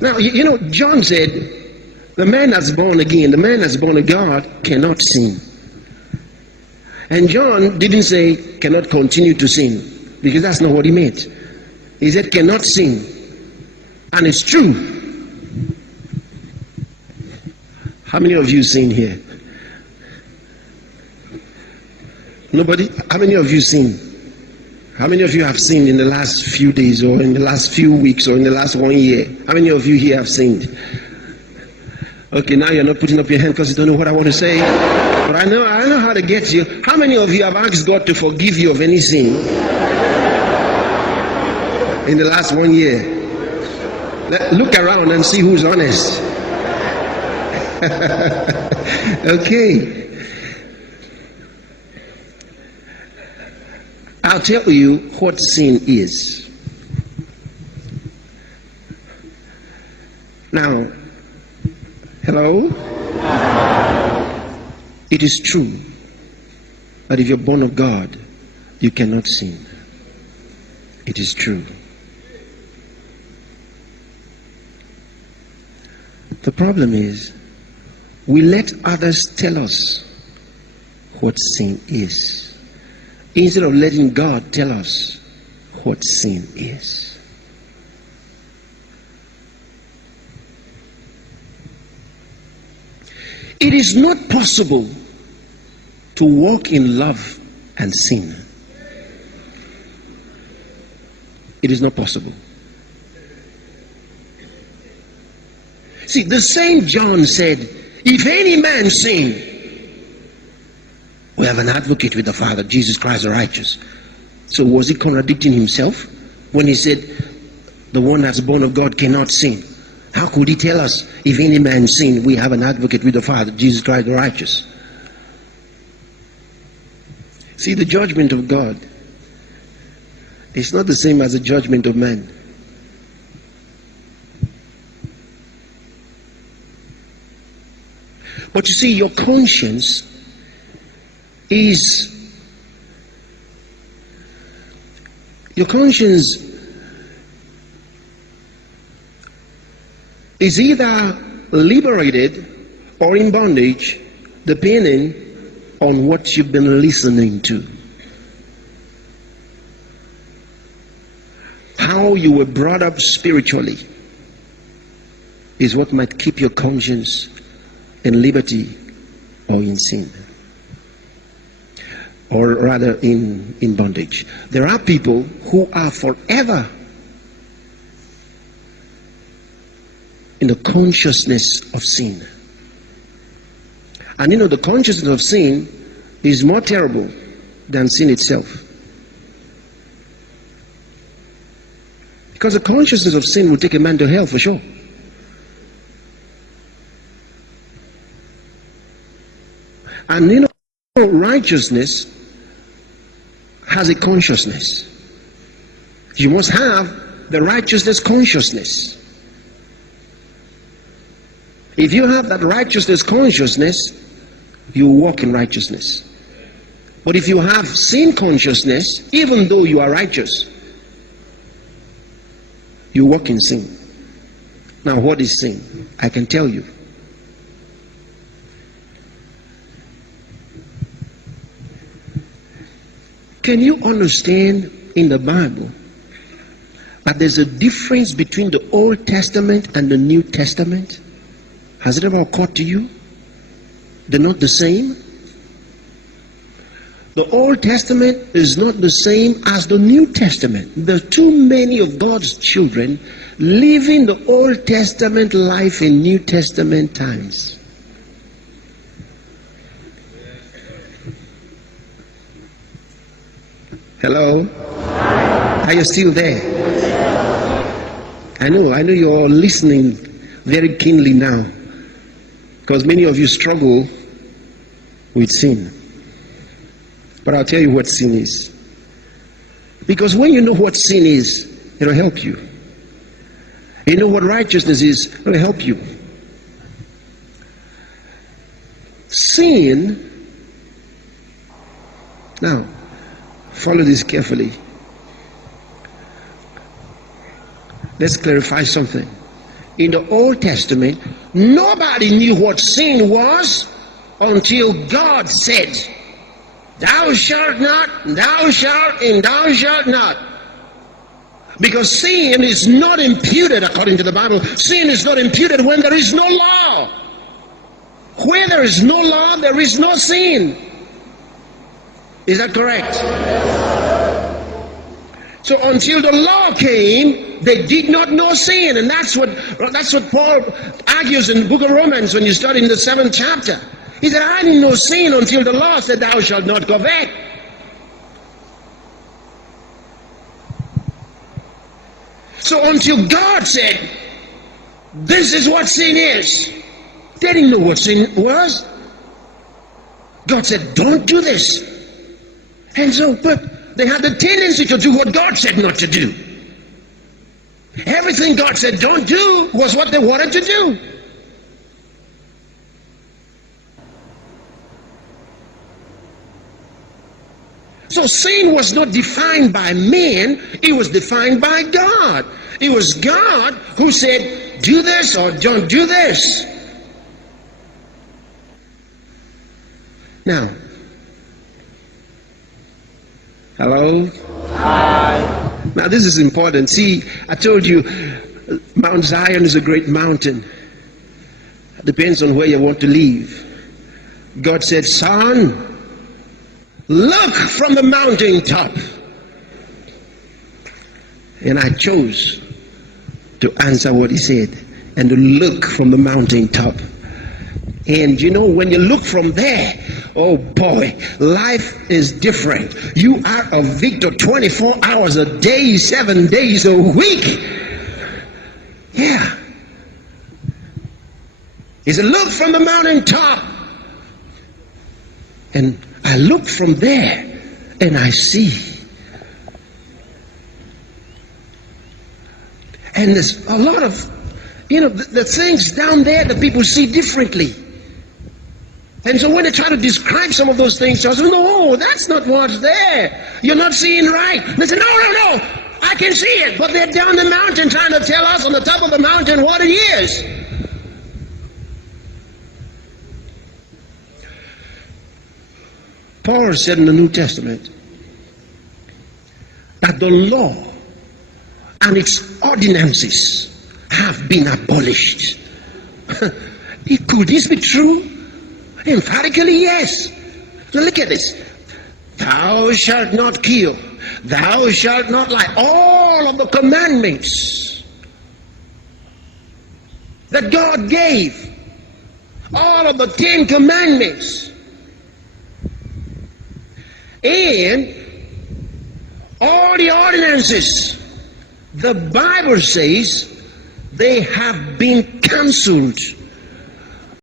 Now, John said, the man that's born again, the man that's born of God cannot sin. And John didn't say cannot continue to sin, because that's not what he meant. He said cannot sin. And it's true. How many of you sin here? Nobody? How many of you sin? How many of you have sinned in the last few days, or in the last few weeks, or in the last 1 year? How many of you here have sinned? Okay, now you're not putting up your hand because you don't know what I want to say. But I know how to get you. How many of you have asked God to forgive you of any sin in the last 1 year? Look around and see who's honest. Okay. I'll tell you what sin is. Now, hello? It is true that if you're born of God, you cannot sin. It is true. The problem is, we let others tell us what sin is, instead of letting God tell us what sin is. It is not possible to walk in love and sin. It is not possible. See, the same John said, if any man sin, we have an advocate with the Father, Jesus Christ the righteous. So was he contradicting himself when he said, the one that's born of God cannot sin? How could he tell us, if any man sin, we have an advocate with the Father, Jesus Christ the righteous? See, the judgment of God is not the same as the judgment of man. But you see, your conscience is either liberated or in bondage, depending on what you've been listening to. How you were brought up spiritually is what might keep your conscience in liberty or in sin, or rather in bondage. There are people who are forever in the consciousness of sin. And the consciousness of sin is more terrible than sin itself. Because the consciousness of sin will take a man to hell for sure. And righteousness has a consciousness. You must have the righteousness consciousness. If you have that righteousness consciousness, you walk in righteousness. But if you have sin consciousness, even though you are righteous, you walk in sin. Now, what is sin? I can tell you. Can you understand in the Bible that there's a difference between the Old Testament and the New Testament? Has it ever occurred to you? They're not the same. The Old Testament is not the same as the New Testament. There are too many of God's children living the Old Testament life in New Testament times. Hello? Are you still there? I know you're all listening very keenly now, because many of you struggle with sin. But I'll tell you what sin is. Because when you know what sin is, it'll help you. You know what righteousness is, it'll help you. Sin, now, follow this carefully. Let's clarify something. in the Old Testament, nobody knew what sin was until God said, thou shalt not, thou shalt, and thou shalt not. Because sin is not imputed, according to the Bible. Sin is not imputed when there is no law. Where there is no law, there is no sin. Is that correct? So until the law came, they did not know sin. And that's what Paul argues in the book of Romans when you study in the 7th chapter. He said, I didn't know sin until the law said, thou shalt not covet. So until God said, this is what sin is, they didn't know what sin was. God said, don't do this. And so, but they had the tendency to do what God said not to do. Everything God said don't do was what they wanted to do. So sin was not defined by men, it was defined by God. It was God who said, do this or don't do this. Now, hello? Hi. Now this is important. See, I told you Mount Zion is a great mountain. It depends on where you want to live. God said, son, look from the mountaintop. And I chose to answer what he said and to look from the mountaintop. And you know, when you look from there, oh boy, life is different. You are a victor 24 hours a day, 7 days a week. Yeah. He said, look from the mountaintop. And I look from there and I see. And there's a lot of, the things down there that people see differently. And so when they try to describe some of those things to us, no, that's not what's there. You're not seeing right. They say, no, I can see it. But they're down the mountain trying to tell us on the top of the mountain what it is. Paul said in the New Testament that the law and its ordinances have been abolished. Could this be true? Emphatically, yes. Now look at this. Thou shalt not kill. Thou shalt not lie. All of the commandments that God gave. All of the 10 commandments. And all the ordinances. The Bible says they have been cancelled.